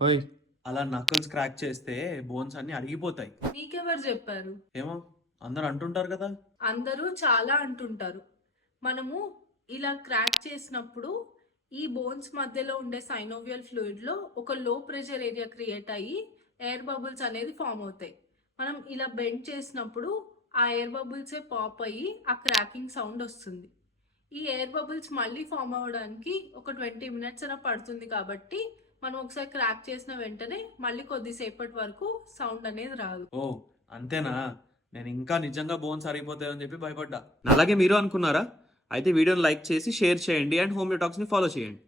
ఓయ్ అలా నక్కల్స్ క్రాక్ చేస్తే బోన్స్ అన్ని అరిగిపోతాయి. నీకెవరు చెప్పారు? ఏమో అందరు అంటుంటారు కదా. అందరూ చాలా అంటుంటారు. మనము ఇలా క్రాక్ చేసినప్పుడు ఈ బోన్స్ మధ్యలో ఉండే సైనోవియల్ ఫ్లూయిడ్ లో ఒక లో ప్రెషర్ ఏరియా క్రియేట్ అయ్యి ఎయిర్ బబుల్స్ అనేది ఫామ్ అవుతాయి. మనం ఇలా బెండ్ చేసినప్పుడు ఆ ఎయిర్ బబుల్సే పాప్ అయ్యి ఆ క్రాకింగ్ సౌండ్ వస్తుంది. ఈ ఎయిర్ బబుల్స్ మళ్ళీ ఫామ్ అవ్వడానికి ఒక 20 మినిట్స్ అయినా పడుతుంది. కాబట్టి మనం ఒకసారి క్రాక్ చేసిన వెంటనే మళ్ళీ కొద్దిసేపటి వరకు సౌండ్ అనేది రాదు. ఓ అంతేనా? నేను ఇంకా నిజంగా బోన్స్ అరిగిపోతాయని చెప్పి భయపడ్డా. అలాగే మీరు అనుకున్నారా? అయితే వీడియోని లైక్ చేసి షేర్ చేయండి అండ్ హోమ్ టాక్స్ ని ఫాలో చేయండి.